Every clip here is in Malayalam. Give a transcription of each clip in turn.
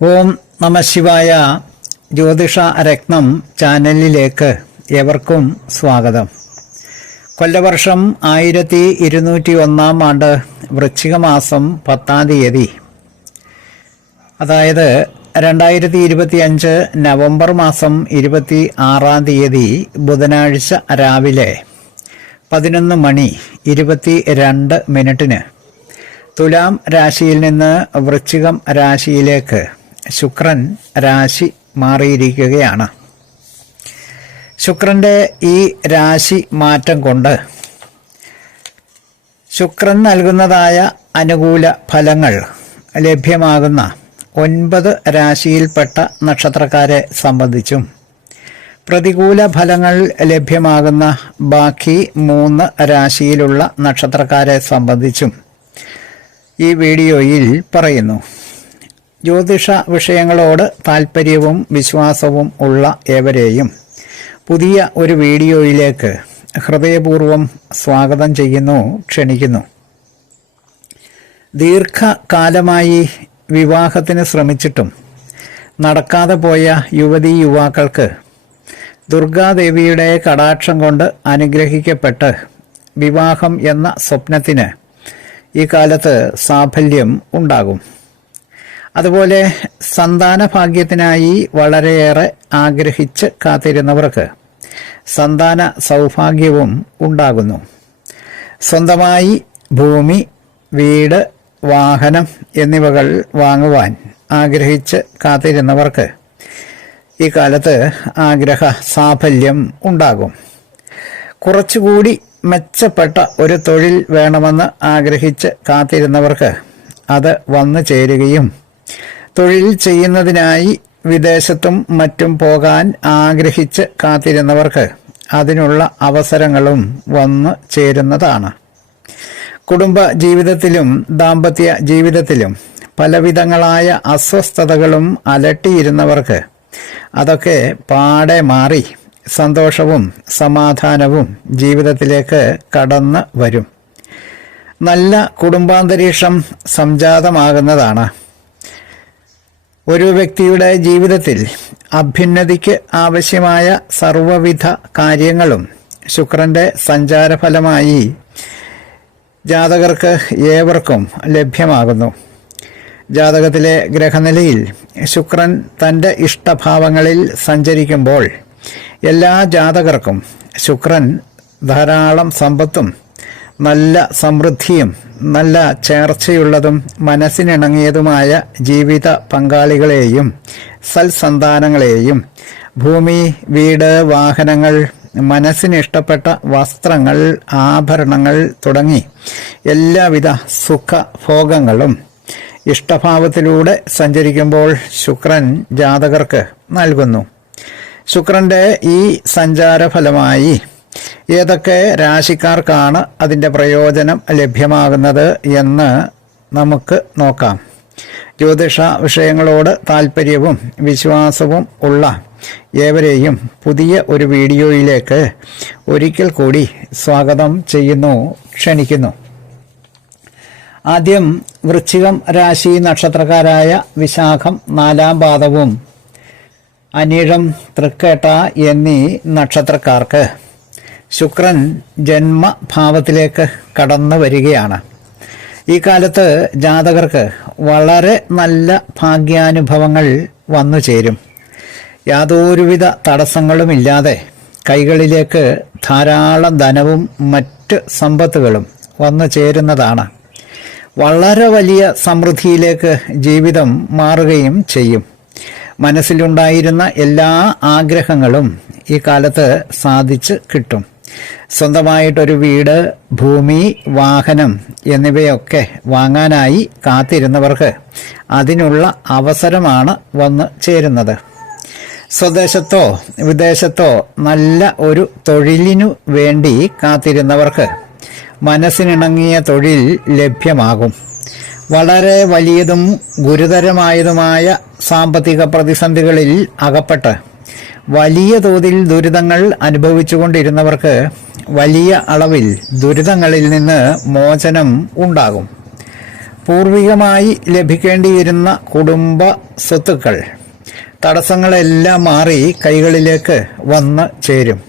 ഓം നമ ശിവായ. ജ്യോതിഷ രത്നം ചാനലിലേക്ക് ഏവർക്കും സ്വാഗതം. കൊല്ലവർഷം ആയിരത്തി ഇരുന്നൂറ്റി ഒന്നാം ആണ്ട് വൃശ്ചിക മാസം പത്താം തീയതി. അതായത് രണ്ടായിരത്തി ഇരുപത്തി അഞ്ച് നവംബർ മാസം ഇരുപത്തി ആറാം തീയതി ബുധനാഴ്ച രാവിലെ പതിനൊന്ന് മണി ഇരുപത്തി രണ്ട് മിനിറ്റിന് തുലാം രാശിയിൽ നിന്ന് വൃശ്ചികം രാശിയിലേക്ക് ശുക്രൻ രാശി മാറിയിരിക്കുകയാണ്. ശുക്രന്റെ ഈ രാശി മാറ്റം കൊണ്ട് ശുക്രൻ നൽകുന്നതായ അനുകൂല ഫലങ്ങൾ ലഭ്യമാകുന്ന ഒൻപത് രാശിയിൽപ്പെട്ട നക്ഷത്രക്കാരെ സംബന്ധിച്ചും പ്രതികൂല ഫലങ്ങൾ ലഭ്യമാകുന്ന ബാക്കി മൂന്ന് രാശിയിലുള്ള നക്ഷത്രക്കാരെ സംബന്ധിച്ചും ഈ വീഡിയോയിൽ പറയുന്നു. ജ്യോതിഷ വിഷയങ്ങളോട് താല്പര്യവും വിശ്വാസവും ഉള്ള ഏവരെയും പുതിയ ഒരു വീഡിയോയിലേക്ക് ഹൃദയപൂർവം സ്വാഗതം ചെയ്യുന്നു ക്ഷണിക്കുന്നു. ദീർഘകാലമായി വിവാഹത്തിന് ശ്രമിച്ചിട്ടും നടക്കാതെ പോയ യുവതീ യുവാക്കൾക്ക് ദുർഗാദേവിയുടെ കടാക്ഷം കൊണ്ട് അനുഗ്രഹിക്കപ്പെട്ട് വിവാഹം എന്ന സ്വപ്നത്തിന് ഈ കാലത്ത് സാഫല്യം ഉണ്ടാകും. അതുപോലെ സന്താന ഭാഗ്യത്തിനായി വളരെയേറെ ആഗ്രഹിച്ച് കാത്തിരുന്നവർക്ക് സന്താന സൗഭാഗ്യവും ഉണ്ടാകുന്നു. സ്വന്തമായി ഭൂമി വീട് വാഹനം എന്നിവകൾ വാങ്ങുവാൻ ആഗ്രഹിച്ച് കാത്തിരുന്നവർക്ക് ഈ കാലത്ത് ആഗ്രഹ സാഫല്യം ഉണ്ടാകും. കുറച്ചുകൂടി മെച്ചപ്പെട്ട ഒരു തൊഴിൽ വേണമെന്ന് ആഗ്രഹിച്ച് കാത്തിരുന്നവർക്ക് അത് വന്നു ചേരുകയും തൊഴിൽ ചെയ്യുന്നതിനായി വിദേശത്തും മറ്റും പോകാൻ ആഗ്രഹിച്ച് കാത്തിരുന്നവർക്ക് അതിനുള്ള അവസരങ്ങളും വന്നു ചേരുന്നതാണ്. കുടുംബ ജീവിതത്തിലും ദാമ്പത്യ ജീവിതത്തിലും പലവിധങ്ങളായ അസ്വസ്ഥതകളും അലട്ടിയിരുന്നവർക്ക് അതൊക്കെ പാടെ മാറി സന്തോഷവും സമാധാനവും ജീവിതത്തിലേക്ക് കടന്ന് വരും. നല്ല കുടുംബാന്തരീക്ഷം സംജാതമാകുന്നതാണ്. ഒരു വ്യക്തിയുടെ ജീവിതത്തിൽ അഭ്യുന്നതിക്ക് ആവശ്യമായ സർവവിധ കാര്യങ്ങളും ശുക്രന്റെ സഞ്ചാരഫലമായി ജാതകർക്ക് ഏവർക്കും ലഭ്യമാകുന്നു. ജാതകത്തിലെ ഗ്രഹനിലയിൽ ശുക്രൻ തന്റെ ഇഷ്ടഭാവങ്ങളിൽ സഞ്ചരിക്കുമ്പോൾ എല്ലാ ജാതകർക്കും ശുക്രൻ ധാരാളം സമ്പത്തും നല്ല സമൃദ്ധിയും നല്ല ചേർച്ചയുള്ളതും മനസ്സിനിണങ്ങിയതുമായ ജീവിത പങ്കാളികളെയും സൽസന്താനങ്ങളെയും ഭൂമി വീട് വാഹനങ്ങൾ മനസ്സിന് ഇഷ്ടപ്പെട്ട വസ്ത്രങ്ങൾ ആഭരണങ്ങൾ തുടങ്ങി എല്ലാവിധ സുഖഭോഗങ്ങളും ഇഷ്ടഭാവത്തിലൂടെ സഞ്ചരിക്കുമ്പോൾ ശുക്രൻ ജാതകർക്ക് നൽകുന്നു. ശുക്രന്റെ ഈ സഞ്ചാരഫലമായി ഏതൊക്കെ രാശിക്കാർക്കാണ് അതിന്റെ പ്രയോജനം ലഭ്യമാകുന്നത് എന്ന് നമുക്ക് നോക്കാം. ജ്യോതിഷ വിഷയങ്ങളോട് താല്പര്യവും വിശ്വാസവും ഉള്ള ഏവരെയും പുതിയ ഒരു വീഡിയോയിലേക്ക് ഒരിക്കൽ കൂടി സ്വാഗതം ചെയ്യുന്നു ക്ഷണിക്കുന്നു. ആദ്യം വൃശ്ചികം രാശി നക്ഷത്രക്കാരായ വിശാഖം നാലാം പാദവും അനിഴം തൃക്കേട്ട എന്നീ നക്ഷത്രക്കാർക്ക് ശുക്രൻ ജന്മഭാവത്തിലേക്ക് കടന്നു വരികയാണ്. ഈ കാലത്ത് ജാതകർക്ക് വളരെ നല്ല ഭാഗ്യാനുഭവങ്ങൾ വന്നു ചേരും. യാതൊരുവിധ തടസ്സങ്ങളുമില്ലാതെ കൈകളിലേക്ക് ധാരാളം ധനവും മറ്റ് സമ്പത്തുകളും വന്നു ചേരുന്നതാണ്. വളരെ വലിയ സമൃദ്ധിയിലേക്ക് ജീവിതം മാറുകയും ചെയ്യും. മനസ്സിലുണ്ടായിരുന്ന എല്ലാ ആഗ്രഹങ്ങളും ഈ കാലത്ത് സാധിച്ച് കിട്ടും. സ്വന്തമായിട്ടൊരു വീട് ഭൂമി വാഹനം എന്നിവയൊക്കെ വാങ്ങാനായി കാത്തിരുന്നവർക്ക് അതിനുള്ള അവസരമാണ് വന്നു ചേരുന്നത്. സ്വദേശത്തോ വിദേശത്തോ നല്ല ഒരു തൊഴിലിനു വേണ്ടി കാത്തിരുന്നവർക്ക് മനസ്സിനിണങ്ങിയ തൊഴിൽ ലഭ്യമാകും. വളരെ വലിയതും ഗുരുതരമായതുമായ സാമ്പത്തിക പ്രതിസന്ധികളിൽ അകപ്പെട്ട് വലിയ തോതിൽ ദുരിതങ്ങൾ അനുഭവിച്ചുകൊണ്ടിരുന്നവർക്ക് വലിയ അളവിൽ ദുരിതങ്ങളിൽ നിന്ന് മോചനം ഉണ്ടാകും. പൂർവികമായി ലഭിക്കേണ്ടിയിരുന്ന കുടുംബ സ്വത്തുക്കൾ തടസ്സങ്ങളെല്ലാം മാറി കൈകളിലേക്ക് വന്ന് ചേരും.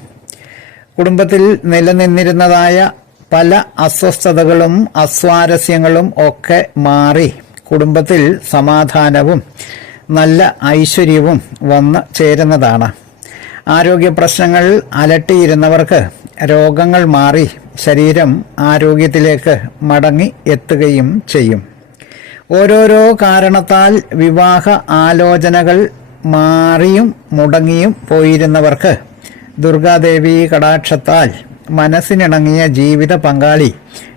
കുടുംബത്തിൽ നിലനിന്നിരുന്നതായ പല അസ്വസ്ഥതകളും അസ്വാരസ്യങ്ങളും ഒക്കെ മാറി കുടുംബത്തിൽ സമാധാനവും നല്ല ഐശ്വര്യവും വന്ന് ചേരുന്നതാണ്. ആരോഗ്യ പ്രശ്നങ്ങൾ അലട്ടിയിരുന്നവർക്ക് രോഗങ്ങൾ മാറി ശരീരം ആരോഗ്യത്തിലേക്ക് മടങ്ങി എത്തുകയും ചെയ്യും. ഓരോരോ കാരണത്താൽ വിവാഹ ആലോചനകൾ മാറിയും മുടങ്ങിയും പോയിരുന്നവർക്ക് ദുർഗാദേവി കടാക്ഷത്താൽ മനസ്സിനിണങ്ങിയ ജീവിത പങ്കാളി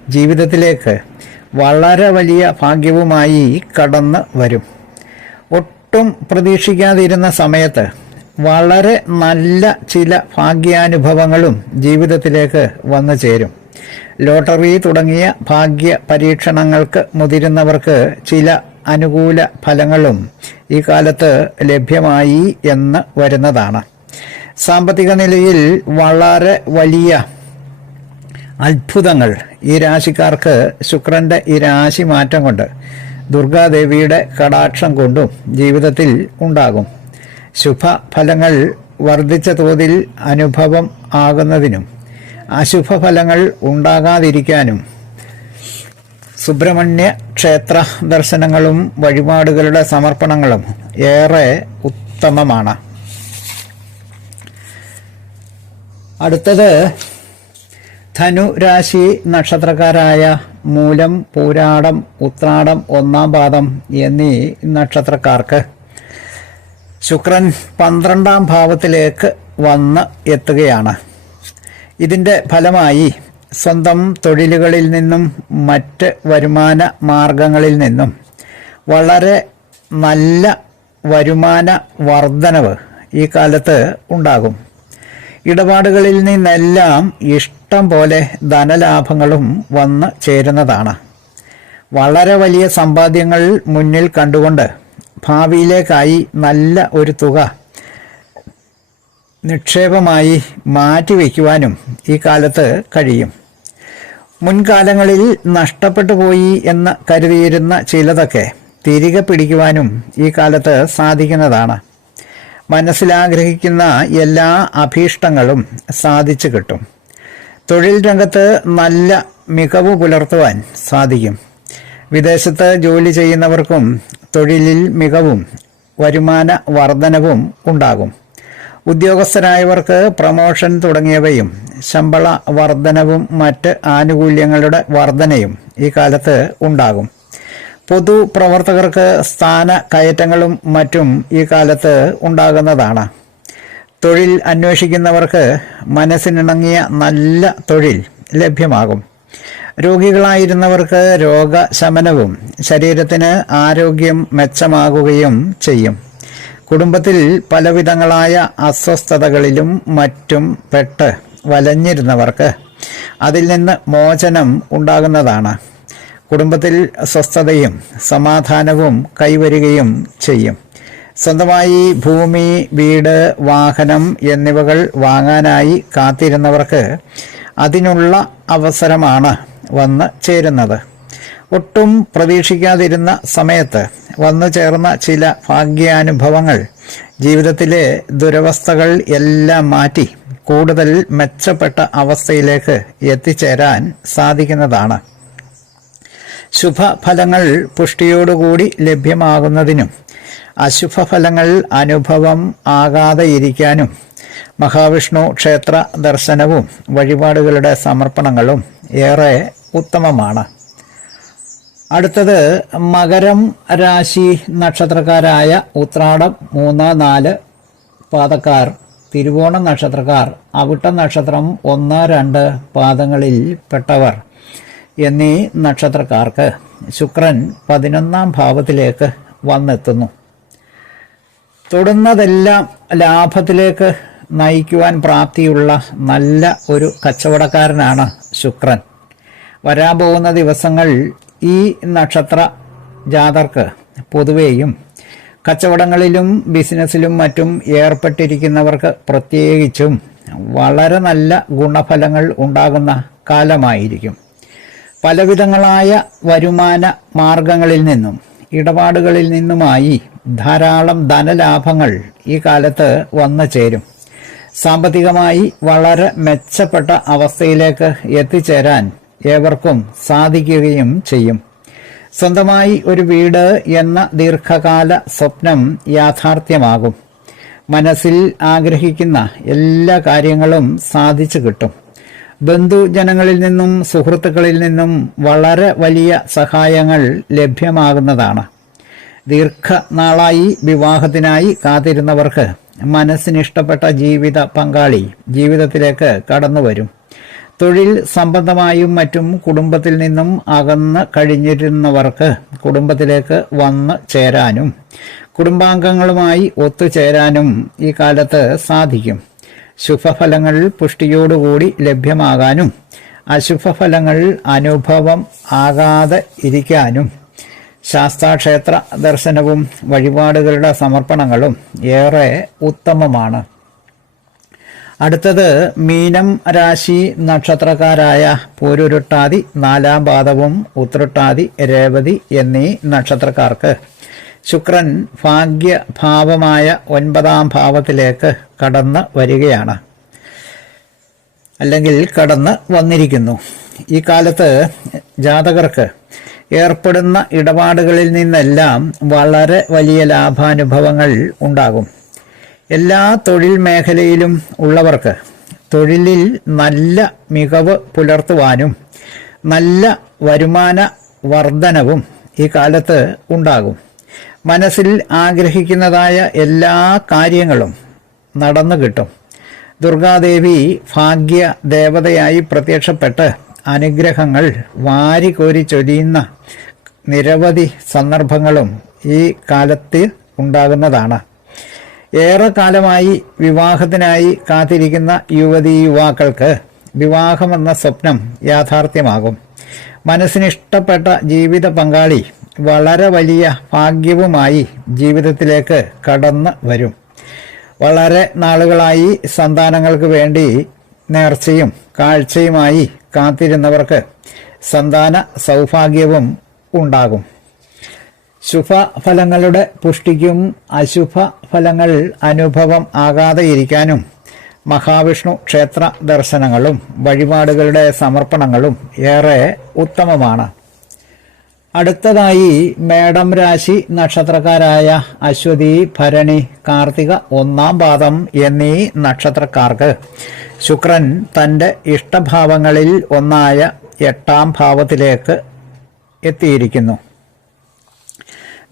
ജീവിതത്തിലേക്ക് വളരെ വലിയ ഭാഗ്യവുമായി കടന്നു വരും. ഒട്ടും പ്രതീക്ഷിക്കാതിരുന്ന സമയത്ത് വളരെ നല്ല ചില ഭാഗ്യാനുഭവങ്ങളും ജീവിതത്തിലേക്ക് വന്നു ചേരും. ലോട്ടറി തുടങ്ങിയ ഭാഗ്യ പരീക്ഷണങ്ങൾക്ക് മുതിരുന്നവർക്ക് ചില അനുകൂല ഫലങ്ങളും ഈ കാലത്ത് ലഭ്യമായി എന്ന് വരുന്നതാണ്. സാമ്പത്തിക നിലയിൽ വളരെ വലിയ അത്ഭുതങ്ങൾ ഈ രാശിക്കാർക്ക് ശുക്രന്റെ ഈ രാശി മാറ്റം കൊണ്ട് ദുർഗാദേവിയുടെ കടാക്ഷം കൊണ്ടും ജീവിതത്തിൽ ഉണ്ടാകും. ശുഭഫലങ്ങൾ വർദ്ധിച്ച തോതിൽ അനുഭവം ആകുന്നതിനും അശുഭഫലങ്ങൾ ഉണ്ടാകാതിരിക്കാനും സുബ്രഹ്മണ്യ ക്ഷേത്ര ദർശനങ്ങളും വഴിപാടുകളുടെ സമർപ്പണങ്ങളും ഏറെ ഉത്തമമാണ്. അടുത്തത് ധനുരാശി നക്ഷത്രക്കാരായ മൂലം പൂരാടം ഉത്രാടം ഒന്നാം പാദം എന്നീ നക്ഷത്രക്കാർക്ക് ശുക്രൻ പന്ത്രണ്ടാം ഭാവത്തിലേക്ക് വന്ന് എത്തുകയാണ്. ഇതിന്റെ ഫലമായി സ്വന്തം തൊഴിലുകളിൽ നിന്നും മറ്റ് വരുമാന മാർഗങ്ങളിൽ നിന്നും വളരെ നല്ല വരുമാന വർധനവ് ഈ കാലത്ത് ഉണ്ടാകും. ഇടപാടുകളിൽ നിന്നെല്ലാം ഇഷ്ടം പോലെ ധനലാഭങ്ങളും വന്ന് ചേരുന്നതാണ്. വളരെ വലിയ സമ്പാദ്യങ്ങൾ മുന്നിൽ കണ്ടുകൊണ്ട് ഭാവിയിലേക്കായി നല്ല ഒരു തുക നിക്ഷേപമായി മാറ്റിവെക്കുവാനും ഈ കാലത്ത് കഴിയും. മുൻകാലങ്ങളിൽ നഷ്ടപ്പെട്ടു പോയി എന്ന് കരുതിയിരുന്ന ചിലതൊക്കെ തിരികെ പിടിക്കുവാനും ഈ കാലത്ത് സാധിക്കുന്നതാണ്. മനസ്സിലാഗ്രഹിക്കുന്ന എല്ലാ അഭീഷ്ടങ്ങളും സാധിച്ചു കിട്ടും. തൊഴിൽ രംഗത്ത് നല്ല മികവ് പുലർത്തുവാൻ സാധിക്കും. വിദേശത്ത് ജോലി ചെയ്യുന്നവർക്കും തൊഴിലിൽ മികവും വരുമാന വർധനവും ഉണ്ടാകും. ഉദ്യോഗസ്ഥരായവർക്ക് പ്രമോഷൻ തുടങ്ങിയവയും ശമ്പള വർധനവും മറ്റ് ആനുകൂല്യങ്ങളുടെ വർധനയും ഈ കാലത്ത് ഉണ്ടാകും. പൊതുപ്രവർത്തകർക്ക് സ്ഥാന കയറ്റങ്ങളും മറ്റും ഈ കാലത്ത് ഉണ്ടാകുന്നതാണ്. തൊഴിൽ അന്വേഷിക്കുന്നവർക്ക് മനസ്സിനിണങ്ങിയ നല്ല തൊഴിൽ ലഭ്യമാകും. രോഗികളായിരുന്നവർക്ക് രോഗശമനവും ശരീരത്തിന് ആരോഗ്യം മെച്ചമാകുകയും ചെയ്യും. കുടുംബത്തിൽ പലവിധങ്ങളായ അസ്വസ്ഥതകളിലും മറ്റും പെട്ട് വലഞ്ഞിരുന്നവർക്ക് അതിൽ നിന്ന് മോചനം ഉണ്ടാകുന്നതാണ്. കുടുംബത്തിൽ സ്വസ്ഥതയും സമാധാനവും കൈവരികയും ചെയ്യും. സ്വന്തമായി ഭൂമി വീട് വാഹനം എന്നിവകൾ വാങ്ങാനായി കാത്തിരുന്നവർക്ക് അതിനുള്ള അവസരമാണ് വന്ന് ചേരുന്നത്. ഒട്ടും പ്രതീക്ഷിക്കാതിരുന്ന സമയത്ത് വന്നു ചേർന്ന ചില ഭാഗ്യാനുഭവങ്ങൾ ജീവിതത്തിലെ ദുരവസ്ഥകൾ എല്ലാം മാറ്റി കൂടുതൽ മെച്ചപ്പെട്ട അവസ്ഥയിലേക്ക് എത്തിച്ചേരാൻ സാധിക്കുന്നതാണ്. ശുഭഫലങ്ങൾ പുഷ്ടിയോടുകൂടി ലഭ്യമാകുന്നതിനും അശുഭഫലങ്ങൾ അനുഭവം ആകാതെ ഇരിക്കാനും മഹാവിഷ്ണു ക്ഷേത്ര ദർശനവും വഴിപാടുകളുടെ സമർപ്പണങ്ങളും ഏറെ ഉത്തമമാണ്. അടുത്തത് മകരം രാശി നക്ഷത്രക്കാരായ ഉത്രാടം മൂന്ന് നാല് പാദക്കാർ തിരുവോണം നക്ഷത്രക്കാർ അവിട്ട നക്ഷത്രം ഒന്ന് രണ്ട് പാദങ്ങളിൽ പെട്ടവർ എന്നീ നക്ഷത്രക്കാർക്ക് ശുക്രൻ പതിനൊന്നാം ഭാവത്തിലേക്ക് വന്നെത്തുന്നു. തൊടുന്നതെല്ലാം ലാഭത്തിലേക്ക് നയിക്കുവാൻ പ്രാപ്തിയുള്ള നല്ല ഒരു കച്ചവടക്കാരനാണ് ശുക്രൻ. വരാൻ പോകുന്ന ദിവസങ്ങൾ ഈ നക്ഷത്ര ജാതർക്ക് പൊതുവേയും കച്ചവടങ്ങളിലും ബിസിനസ്സിലും മറ്റും ഏർപ്പെട്ടിരിക്കുന്നവർക്ക് പ്രത്യേകിച്ചും വളരെ നല്ല ഗുണഫലങ്ങൾ ഉണ്ടാകുന്ന കാലമായിരിക്കും. പലവിധങ്ങളായ വരുമാന മാർഗങ്ങളിൽ നിന്നും ഇടപാടുകളിൽ നിന്നുമായി ധാരാളം ധനലാഭങ്ങൾ ഈ കാലത്ത് വന്നു ചേരും. സാമ്പത്തികമായി വളരെ മെച്ചപ്പെട്ട അവസ്ഥയിലേക്ക് എത്തിച്ചേരാൻ ഏവർക്കും സാധിക്കുകയും ചെയ്യും. സ്വന്തമായി ഒരു വീട് എന്ന ദീർഘകാല സ്വപ്നം യാഥാർത്ഥ്യമാകും. മനസ്സിൽ ആഗ്രഹിക്കുന്ന എല്ലാ കാര്യങ്ങളും സാധിച്ചു കിട്ടും. ബന്ധുജനങ്ങളിൽ നിന്നും സുഹൃത്തുക്കളിൽ നിന്നും വളരെ വലിയ സഹായങ്ങൾ ലഭ്യമാകുന്നതാണ്. ദീർഘനാളായി വിവാഹത്തിനായി കാത്തിരുന്നവർക്ക് മനസ്സിനിഷ്ടപ്പെട്ട ജീവിത പങ്കാളി ജീവിതത്തിലേക്ക് കടന്നുവരും തൊഴിൽ സംബന്ധമായും മറ്റും കുടുംബത്തിൽ നിന്നും അകന്ന് കഴിഞ്ഞിരുന്നവർക്ക് കുടുംബത്തിലേക്ക് വന്ന് ചേരാനും കുടുംബാംഗങ്ങളുമായി ഒത്തുചേരാനും ഈ കാലത്ത് സാധിക്കും. ശുഭഫലങ്ങൾ പുഷ്ടിയോടുകൂടി ലഭ്യമാകാനും അശുഭഫലങ്ങൾ അനുഭവം ആകാതെ ഇരിക്കാനും ശാസ്താക്ഷേത്ര ദർശനവും വഴിപാടുകളുടെ സമർപ്പണങ്ങളും ഏറെ ഉത്തമമാണ്. അടുത്തത് മീനം രാശി നക്ഷത്രക്കാരായ പൂരുരുട്ടാതി നാലാം പാദവും ഉത്രട്ടാതി രേവതി എന്നീ നക്ഷത്രക്കാർക്ക് ശുക്രൻ ഭാഗ്യഭാവമായ ഒൻപതാം ഭാവത്തിലേക്ക് കടന്ന് വരികയാണ്. അല്ലെങ്കിൽ കടന്ന് വന്നിരിക്കുന്നു. ഈ കാലത്ത് ജാതകർക്ക് ഏർപ്പെടുന്ന ഇടപാടുകളിൽ നിന്നെല്ലാം വളരെ വലിയ ലാഭാനുഭവങ്ങൾ ഉണ്ടാകും. എല്ലാ തൊഴിൽ മേഖലയിലും ഉള്ളവർക്ക് തൊഴിലിൽ നല്ല മികവ് പുലർത്തുവാനും നല്ല വരുമാന വർധനവും ഈ കാലത്ത് ഉണ്ടാകും. മനസ്സിൽ ആഗ്രഹിക്കുന്നതായ എല്ലാ കാര്യങ്ങളും നടന്നു കിട്ടും. ദുർഗാദേവി ഭാഗ്യ ദേവതയായി പ്രത്യക്ഷപ്പെട്ട് അനുഗ്രഹങ്ങൾ വാരികോരി ചൊരിയുന്ന നിരവധി സന്ദർഭങ്ങളും ഈ കാലത്ത് ഉണ്ടാകുന്നതാണ്. ഏറെ കാലമായി വിവാഹത്തിനായി കാത്തിരിക്കുന്ന യുവതി യുവാക്കൾക്ക് വിവാഹമെന്ന സ്വപ്നം യാഥാർത്ഥ്യമാകും. മനസ്സിനിഷ്ടപ്പെട്ട ജീവിത പങ്കാളി വളരെ വലിയ ഭാഗ്യവുമായി ജീവിതത്തിലേക്ക് കടന്നു വരും. വളരെ നാളുകളായി സന്താനങ്ങൾക്ക് വേണ്ടി നേർച്ചയും കാഴ്ചയുമായി കാത്തിരുന്നവർക്ക് സന്താന സൗഭാഗ്യവും ഉണ്ടാകും. ശുഭ ഫലങ്ങളുടെ പുഷ്ടിക്കും അശുഭ ഫലങ്ങൾ അനുഭവം ആകാതെ ഇരിക്കാനും മഹാവിഷ്ണു ക്ഷേത്ര ദർശനങ്ങളും വഴിപാടുകളുടെ സമർപ്പണങ്ങളും ഏറെ ഉത്തമമാണ്. അടുത്തതായി മേടം രാശി നക്ഷത്രക്കാരായ അശ്വതി ഭരണി കാർത്തിക ഒന്നാം പാദം എന്നീ നക്ഷത്രക്കാർക്ക് ശുക്രൻ തന്റെ ഇഷ്ടഭാവങ്ങളിൽ ഒന്നായ എട്ടാം ഭാവത്തിലേക്ക് എത്തിയിരിക്കുന്നു.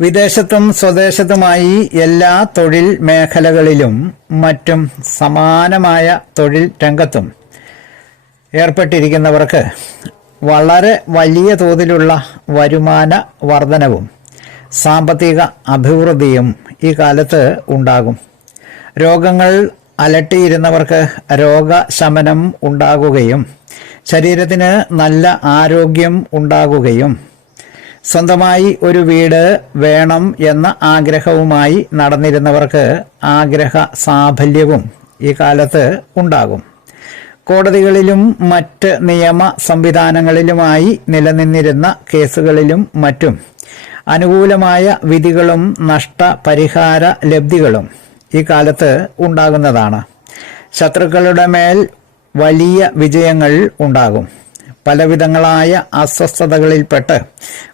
വിദേശത്തും സ്വദേശത്തുമായി എല്ലാ തൊഴിൽ മേഖലകളിലും മറ്റും സമാനമായ തൊഴിൽ രംഗത്തും ഏർപ്പെട്ടിരിക്കുന്നവർക്ക് വളരെ വലിയ തോതിലുള്ള വരുമാന വർധനവും സാമ്പത്തിക അഭിവൃദ്ധിയും ഈ കാലത്ത് ഉണ്ടാകും. രോഗങ്ങൾ അലട്ടിയിരുന്നവർക്ക് രോഗശമനം ഉണ്ടാകുകയും ശരീരത്തിന് നല്ല ആരോഗ്യം ഉണ്ടാകുകയും സ്വന്തമായി ഒരു വീട് വേണം എന്ന ആഗ്രഹവുമായി നടന്നിരുന്നവർക്ക് ആഗ്രഹ സാഫല്യവും ഈ കാലത്ത് ഉണ്ടാകും. കോടതികളിലും മറ്റ് നിയമ സംവിധാനങ്ങളിലുമായി നിലനിന്നിരുന്ന കേസുകളിലും മറ്റും അനുകൂലമായ വിധികളും നഷ്ടപരിഹാര ലബ്ധികളും ഈ കാലത്ത് ഉണ്ടാകുന്നതാണ്. ശത്രുക്കളുടെ മേൽ വലിയ വിജയങ്ങൾ ഉണ്ടാകും. പലവിധങ്ങളായ അസ്വസ്ഥതകളിൽപ്പെട്ട്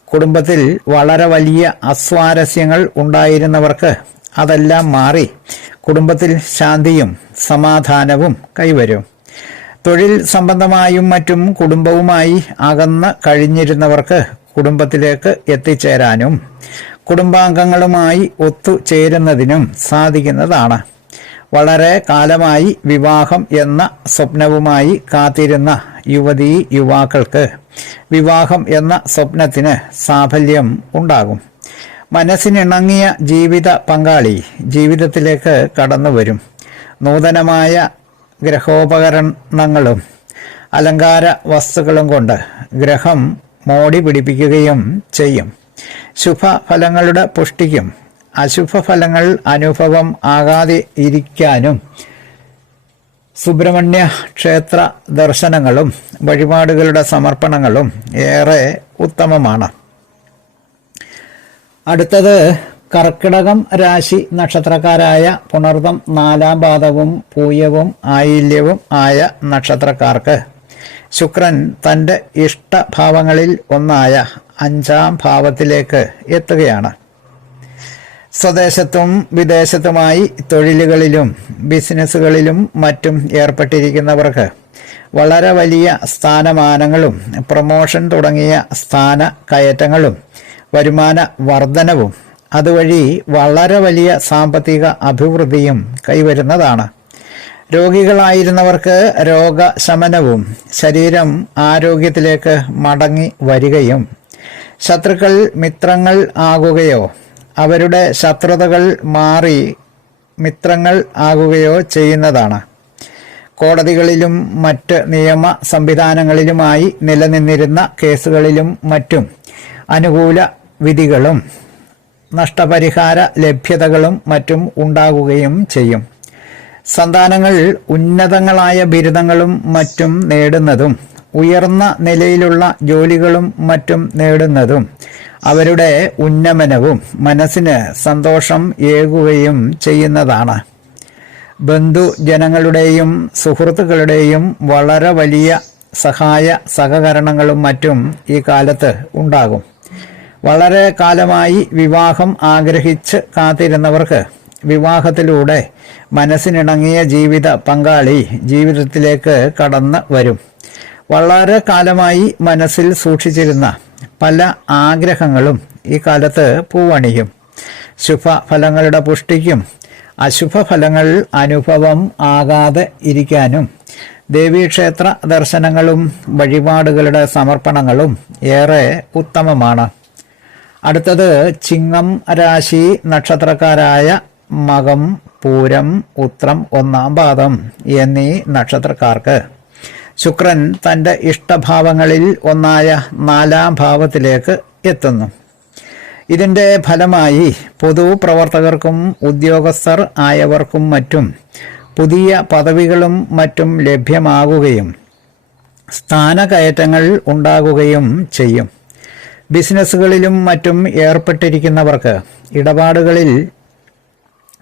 കുടുംബത്തിൽ വളരെ വലിയ അസ്വാരസ്യങ്ങൾ ഉണ്ടായിരുന്നവർക്ക് അതെല്ലാം മാറി കുടുംബത്തിൽ ശാന്തിയും സമാധാനവും കൈവരും. തൊഴിൽ സംബന്ധമായും മറ്റും കുടുംബവുമായി അകന്ന് കഴിഞ്ഞിരുന്നവർക്ക് കുടുംബത്തിലേക്ക് എത്തിച്ചേരാനും കുടുംബാംഗങ്ങളുമായി ഒത്തുചേരുന്നതിനും സാധിക്കുന്നതാണ്. വളരെ കാലമായി വിവാഹം എന്ന സ്വപ്നവുമായി കാത്തിരുന്ന യുവതീ യുവാക്കൾക്ക് വിവാഹം എന്ന സ്വപ്നത്തിന് സാഫല്യം ഉണ്ടാകും. മനസ്സിനിണങ്ങിയ ജീവിത പങ്കാളി ജീവിതത്തിലേക്ക് കടന്നു വരും നൂതനമായ ഗ്രഹോപകരണങ്ങളും അലങ്കാര വസ്തുക്കളും കൊണ്ട് ഗ്രഹം മോടി പിടിപ്പിക്കുകയും ചെയ്യും. ശുഭഫലങ്ങളുടെ പുഷ്ടിക്കും. അശുഭഫലങ്ങൾ അനുഭവം ആകാതെ ഇരിക്കാനും സുബ്രഹ്മണ്യ ക്ഷേത്ര ദർശനങ്ങളും വഴിപാടുകളുടെ സമർപ്പണങ്ങളും ഏറെ ഉത്തമമാണ്. അടുത്തത് കർക്കിടകം രാശി നക്ഷത്രക്കാരായ പുണർതം നാലാം പാദവും പൂയവും ആയില്യവും ആയ നക്ഷത്രക്കാർക്ക്. ശുക്രൻ തന്റെ ഇഷ്ടഭാവങ്ങളിൽ ഒന്നായ അഞ്ചാം ഭാവത്തിലേക്ക് എത്തുകയാണ്. സ്വദേശത്തും വിദേശത്തുമായി തൊഴിലുകളിലും ബിസിനസ്സുകളിലും മറ്റും ഏർപ്പെട്ടിരിക്കുന്നവർക്ക് വളരെ വലിയ സ്ഥാനമാനങ്ങളും പ്രൊമോഷൻ തുടങ്ങിയ സ്ഥാന കയറ്റങ്ങളും വരുമാന വർധനവും അതുവഴി വളരെ വലിയ സാമ്പത്തിക അഭിവൃദ്ധിയും കൈവരുന്നതാണ്. രോഗികളായിരുന്നവർക്ക് രോഗശമനവും ശരീരം ആരോഗ്യത്തിലേക്ക് മടങ്ങി വരികയും ശത്രുക്കൾ മിത്രങ്ങൾ ആകുകയോ അവരുടെ ശത്രുതകൾ മാറി മിത്രങ്ങൾ ആകുകയോ ചെയ്യുന്നതാണ്. കോടതികളിലും മറ്റ് നിയമ സംവിധാനങ്ങളിലുമായി നിലനിന്നിരുന്ന കേസുകളിലും മറ്റും അനുകൂല വിധികളും നഷ്ടപരിഹാര ലഭ്യതകളും മറ്റും ഉണ്ടാകുകയും ചെയ്യും. സന്താനങ്ങൾ ഉന്നതങ്ങളായ ബിരുദങ്ങളും മറ്റും നേടുന്നതും ഉയർന്ന നിലയിലുള്ള ജോലികളും മറ്റും നേടുന്നതും അവരുടെ ഉന്നമനവും മനസ്സിന് സന്തോഷം ഏകുകയും ചെയ്യുന്നതാണ്. ബന്ധുജനങ്ങളുടെയും സുഹൃത്തുക്കളുടെയും വളരെ വലിയ സഹായ സഹകരണങ്ങളും മറ്റും ഈ കാലത്ത് ഉണ്ടാകും. വളരെ കാലമായി വിവാഹം ആഗ്രഹിച്ച് കാത്തിരുന്നവർക്ക് വിവാഹത്തിലൂടെ മനസ്സിനിണങ്ങിയ ജീവിത പങ്കാളി ജീവിതത്തിലേക്ക് കടന്നു വരും. വളരെ കാലമായി മനസ്സിൽ സൂക്ഷിച്ചിരുന്ന പല ആഗ്രഹങ്ങളും ഈ കാലത്ത് പൂവണിയും. ശുഭ ഫലങ്ങളുടെ പുഷ്ടിക്കും അശുഭഫലങ്ങൾ അനുഭവം ആകാതെ ഇരിക്കാനും ദേവീക്ഷേത്ര ദർശനങ്ങളും വഴിപാടുകളുടെ സമർപ്പണങ്ങളും ഏറെ ഉത്തമമാണ്. അടുത്തത് ചിങ്ങം രാശി നക്ഷത്രക്കാരായ മകം പൂരം ഉത്രം ഒന്നാം പാദം എന്നീ നക്ഷത്രക്കാർക്ക്. ശുക്രൻ തന്റെ ഇഷ്ടഭാവങ്ങളിൽ ഒന്നായ നാലാം ഭാവത്തിലേക്ക് എത്തുന്നു. ഇതിന്റെ ഫലമായി പൊതുപ്രവർത്തകർക്കും ഉദ്യോഗസ്ഥർ ആയവർക്കും മറ്റും പുതിയ പദവികളും മറ്റും ലഭ്യമാകുകയും സ്ഥാനകയറ്റങ്ങൾ ഉണ്ടാകുകയും ചെയ്യും. ബിസിനസ്സുകളിലും മറ്റും ഏർപ്പെട്ടിരിക്കുന്നവർക്ക് ഇടപാടുകളിൽ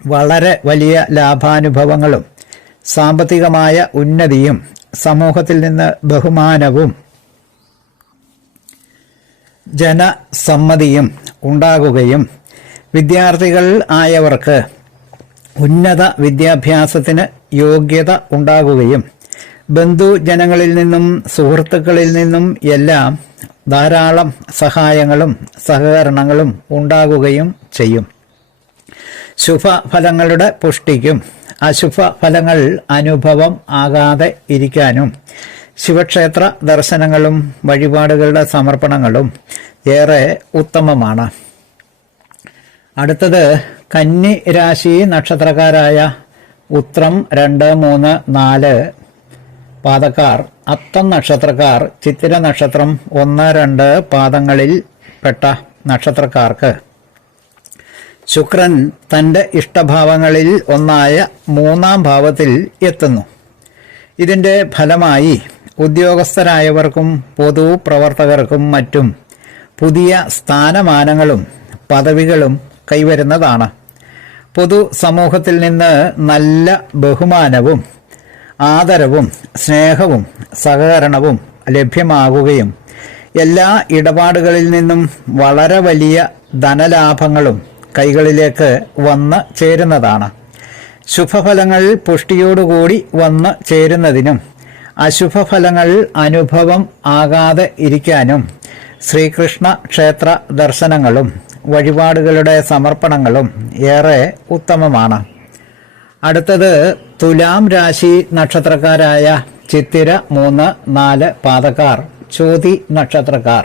വളരെ വലിയ ലാഭാനുഭവങ്ങളും സാമ്പത്തികമായ ഉന്നതിയും സമൂഹത്തിൽ നിന്ന് ബഹുമാനവും ജനസമ്മതിയും ഉണ്ടാകുകയും വിദ്യാർത്ഥികൾ ആയവർക്ക് ഉന്നത വിദ്യാഭ്യാസത്തിന് യോഗ്യത ഉണ്ടാകുകയും ബന്ധുജനങ്ങളിൽ നിന്നും സുഹൃത്തുക്കളിൽ നിന്നും എല്ലാം ധാരാളം സഹായങ്ങളും സഹകരണങ്ങളും ഉണ്ടാകുകയും ചെയ്യും. ശുഭഫലങ്ങളുടെ പുഷ്ടിക്കും. അശുഭ ഫലങ്ങൾ അനുഭവം ആകാതെ ഇരിക്കാനും ശിവക്ഷേത്ര ദർശനങ്ങളും വഴിപാടുകളുടെ സമർപ്പണങ്ങളും ഏറെ ഉത്തമമാണ്. അടുത്തത് കന്നി രാശി നക്ഷത്രക്കാരായ ഉത്രം രണ്ട് മൂന്ന് നാല് പാദക്കാർ അത്തം നക്ഷത്രക്കാർ ചിത്തിര നക്ഷത്രം ഒന്ന് രണ്ട് പാദങ്ങളിൽ പെട്ട നക്ഷത്രക്കാർക്ക്. ശുക്രൻ തന്റെ ഇഷ്ടഭാവങ്ങളിൽ ഒന്നായ മൂന്നാം ഭാവത്തിൽ എത്തുന്നു. ഇതിന്റെ ഫലമായി ഉദ്യോഗസ്ഥരായവർക്കും പൊതുപ്രവർത്തകർക്കും മറ്റും പുതിയ സ്ഥാനമാനങ്ങളും പദവികളും കൈവരുന്നതാണ്. പൊതു സമൂഹത്തിൽ നിന്ന് നല്ല ബഹുമാനവും ആദരവും സ്നേഹവും സഹകരണവും ലഭ്യമാകുകയും എല്ലാ ഇടപാടുകളിൽ നിന്നും വളരെ വലിയ ധനലാഭങ്ങളും കൈകളിലേക്ക് വന്ന് ചേരുന്നതാണ്. ശുഭഫലങ്ങൾ പുഷ്ടിയോടുകൂടി വന്ന് ചേരുന്നതിനും അശുഭഫലങ്ങൾ അനുഭവം ആകാതെ ഇരിക്കാനും ശ്രീകൃഷ്ണ ക്ഷേത്ര ദർശനങ്ങളും വഴിപാടുകളുടെ സമർപ്പണങ്ങളും ഏറെ ഉത്തമമാണ്. അടുത്തത് തുലാം രാശി നക്ഷത്രക്കാരായ ചിത്തിര മൂന്ന് നാല് പാതക്കാർ ചോതി നക്ഷത്രക്കാർ.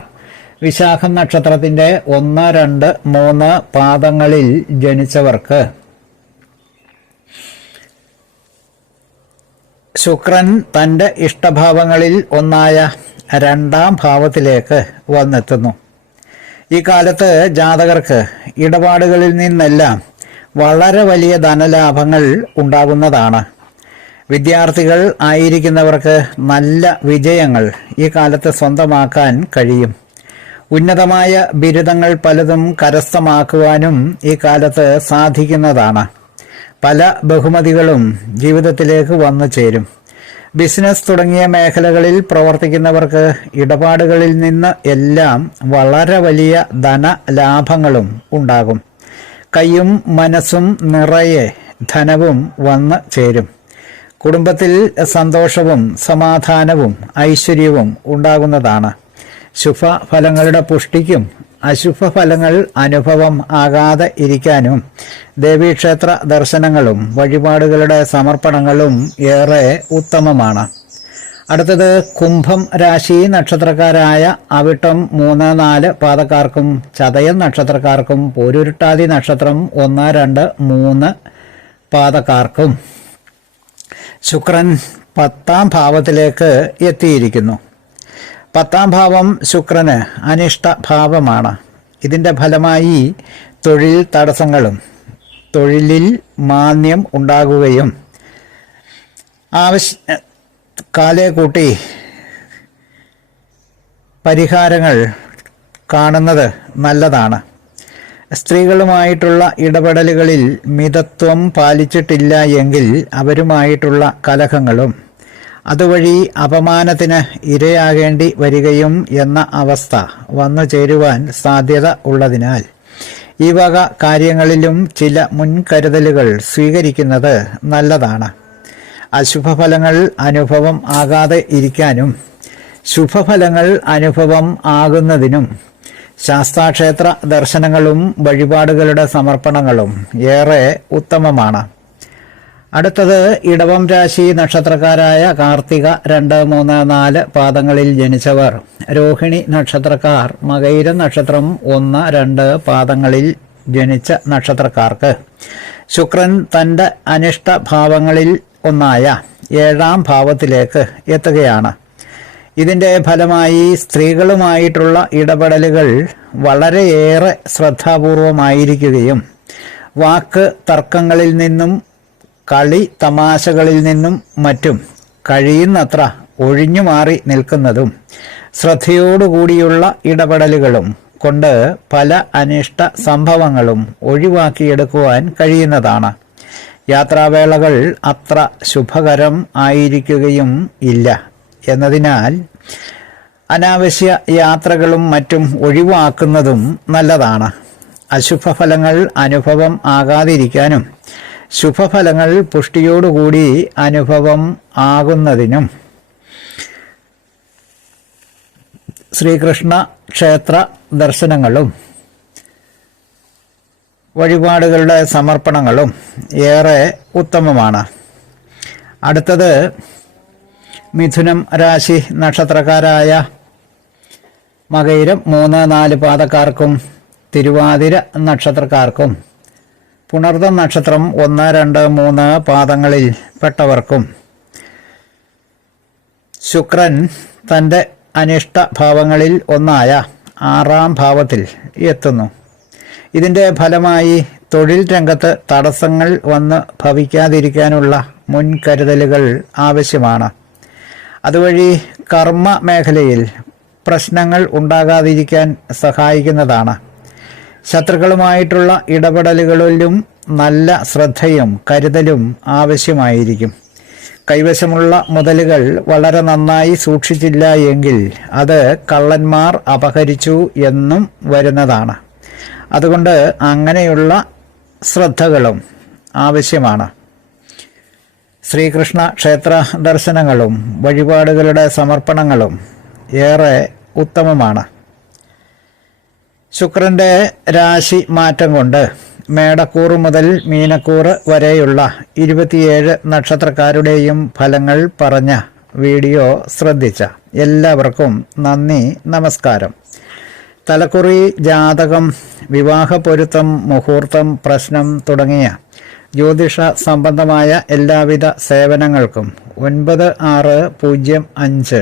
വിശാഖം നക്ഷത്രത്തിന്റെ ഒന്ന് രണ്ട് മൂന്ന് പാദങ്ങളിൽ ജനിച്ചവർക്ക്. ശുക്രൻ തന്റെ ഇഷ്ടഭാവങ്ങളിൽ ഒന്നായ രണ്ടാം ഭാവത്തിലേക്ക് വന്നെത്തുന്നു. ഈ കാലത്ത് ജാതകർക്ക് ഇടപാടുകളിൽ നിന്നെല്ലാം വളരെ വലിയ ധനലാഭങ്ങൾ ഉണ്ടാകുന്നതാണ്. വിദ്യാർത്ഥികൾ ആയിരിക്കുന്നവർക്ക് നല്ല വിജയങ്ങൾ ഈ കാലത്ത് സ്വന്തമാക്കാൻ കഴിയും. ഉന്നതമായ ബിരുദങ്ങൾ പലതും കരസ്ഥമാക്കുവാനും ഈ കാലത്ത് സാധിക്കുന്നതാണ്. പല ബഹുമതികളും ജീവിതത്തിലേക്ക് വന്നു ചേരും. ബിസിനസ് തുടങ്ങിയ മേഖലകളിൽ പ്രവർത്തിക്കുന്നവർക്ക് ഇടപാടുകളിൽ നിന്ന് എല്ലാം വളരെ വലിയ ധനലാഭങ്ങളും ഉണ്ടാകും. കൈയും മനസ്സും നിറയെ ധനവും വന്നു ചേരും. കുടുംബത്തിൽ സന്തോഷവും സമാധാനവും ഐശ്വര്യവും ഉണ്ടാകുന്നതാണ്. ശുഭഫലങ്ങളുടെ പുഷ്ടിക്കും അശുഭ ഫലങ്ങൾ അനുഭവം ആകാതെ ഇരിക്കാനും ദേവീക്ഷേത്ര ദർശനങ്ങളും വഴിപാടുകളുടെ സമർപ്പണങ്ങളും ഏറെ ഉത്തമമാണ്. അടുത്തത് കുംഭം രാശി നക്ഷത്രക്കാരായ അവിട്ടം മൂന്ന് നാല് പാതക്കാർക്കും ചതയം നക്ഷത്രക്കാർക്കും പോരുരുട്ടാതി നക്ഷത്രം ഒന്ന് രണ്ട് മൂന്ന് പാതക്കാർക്കും ശുക്രൻ പത്താം ഭാവത്തിലേക്ക് എത്തിയിരിക്കുന്നു. പത്താം ഭാവം ശുക്രന് അനിഷ്ട ഭാവമാണ്. ഇതിന്റെ ഫലമായി തൊഴിൽ തടസ്സങ്ങളും തൊഴിലിൽ മാന്യം ഉണ്ടാകുകയും ആവശ്യ കാലേ കൂട്ടി പരിഹാരങ്ങൾ കാണുന്നത് നല്ലതാണ്. സ്ത്രീകളുമായിട്ടുള്ള ഇടപെടലുകളിൽ മിതത്വം പാലിച്ചിട്ടില്ല എങ്കിൽ അവരുമായിട്ടുള്ള കലഹങ്ങളും അതുവഴി അപമാനത്തിന് ഇരയാകേണ്ടി വരികയും എന്ന അവസ്ഥ വന്നു ചേരുവാൻ സാധ്യത ഉള്ളതിനാൽ ഈ വക കാര്യങ്ങളിലും ചില മുൻകരുതലുകൾ സ്വീകരിക്കുന്നത് നല്ലതാണ്. അശുഭഫലങ്ങൾ അനുഭവം ആകാതെ ഇരിക്കാനും ശുഭഫലങ്ങൾ അനുഭവം ആകുന്നതിനും ശാസ്താക്ഷേത്ര ദർശനങ്ങളും വഴിപാടുകളുടെ സമർപ്പണങ്ങളും ഏറെ ഉത്തമമാണ്. അടുത്തത് ഇടവം രാശി നക്ഷത്രക്കാരായ കാർത്തിക രണ്ട് മൂന്ന് നാല് പാദങ്ങളിൽ ജനിച്ചവർ. രോഹിണി നക്ഷത്രക്കാർ മകൈര നക്ഷത്രം ഒന്ന് രണ്ട് പാദങ്ങളിൽ ജനിച്ച നക്ഷത്രക്കാർക്ക്. ശുക്രൻ തന്റെ അനിഷ്ട ഭാവങ്ങളിൽ ഒന്നായ ഏഴാം ഭാവത്തിലേക്ക് എത്തുകയാണ്. ഇതിന്റെ ഫലമായി സ്ത്രീകളുമായിട്ടുള്ള ഇടപെടലുകൾ വളരെയേറെ ശ്രദ്ധാപൂർവമായിരിക്കുകയും വാക്ക് തർക്കങ്ങളിൽ നിന്നും കളി തമാശകളിൽ നിന്നും മറ്റും കഴിയുന്നത്ര ഒഴിഞ്ഞു മാറി നിൽക്കുന്നതും ശ്രദ്ധയോടുകൂടിയുള്ള ഇടപെടലുകളും കൊണ്ട് പല അനിഷ്ട സംഭവങ്ങളും ഒഴിവാക്കിയെടുക്കുവാൻ കഴിയുന്നതാണ്. യാത്രാവേളകൾ അത്ര ശുഭകരം ആയിരിക്കുകയും ഇല്ല. എന്നതിനാൽ അനാവശ്യ യാത്രകളും മറ്റും ഒഴിവാക്കുന്നതും നല്ലതാണ്. അശുഭഫലങ്ങൾ അനുഭവം ആകാതിരിക്കാനും ശുഭഫലങ്ങൾ പുഷ്ടിയോടുകൂടി അനുഭവം ആകുന്നതിനും ശ്രീകൃഷ്ണ ക്ഷേത്ര ദർശനങ്ങളും വഴിപാടുകളുടെ സമർപ്പണങ്ങളും ഏറെ ഉത്തമമാണ്. അടുത്തത് മിഥുനം രാശി നക്ഷത്രക്കാരായ മകയിരം മൂന്ന് നാല് പാദക്കാർക്കും തിരുവാതിര നക്ഷത്രക്കാർക്കും പുണർദ നക്ഷത്രം ഒന്ന് രണ്ട് മൂന്ന് പാദങ്ങളിൽ പെട്ടവർക്കും. ശുക്രൻ തന്റെ അനിഷ്ട ഭാവങ്ങളിൽ ഒന്നായ ആറാം ഭാവത്തിൽ എത്തുന്നു. ഇതിന്റെ ഫലമായി തൊഴിൽ രംഗത്ത് തടസ്സങ്ങൾ വന്ന് ഭവിക്കാതിരിക്കാനുള്ള മുൻകരുതലുകൾ ആവശ്യമാണ്. അതുവഴി കർമ്മ മേഖലയിൽ പ്രശ്നങ്ങൾ ഉണ്ടാകാതിരിക്കാൻ സഹായിക്കുന്നതാണ്. ശത്രുക്കളുമായിട്ടുള്ള ഇടപെടലുകളിലും നല്ല ശ്രദ്ധയും കരുതലും ആവശ്യമായിരിക്കും. കൈവശമുള്ള മുതലുകൾ വളരെ നന്നായി സൂക്ഷിച്ചില്ല എങ്കിൽ അത് കള്ളന്മാർ അപഹരിച്ചു എന്നും വരുന്നതാണ്. അതുകൊണ്ട് അങ്ങനെയുള്ള ശ്രദ്ധകളും ആവശ്യമാണ്. ശ്രീകൃഷ്ണ ക്ഷേത്ര ദർശനങ്ങളും വഴിപാടുകളുടെ സമർപ്പണങ്ങളും ഏറെ ഉത്തമമാണ്. ശുക്രന്റെ രാശി മാറ്റം കൊണ്ട് മേടക്കൂറ് മുതൽ മീനക്കൂറ് വരെയുള്ള ഇരുപത്തിയേഴ് നക്ഷത്രക്കാരുടെയും ഫലങ്ങൾ പറഞ്ഞ വീഡിയോ ശ്രദ്ധിച്ച എല്ലാവർക്കും നന്ദി നമസ്കാരം. തലക്കുറി ജാതകം വിവാഹ പൊരുത്തം മുഹൂർത്തം പ്രശ്നം തുടങ്ങിയ ജ്യോതിഷ സംബന്ധമായ എല്ലാവിധ സേവനങ്ങൾക്കും ഒൻപത് ആറ് പൂജ്യം അഞ്ച്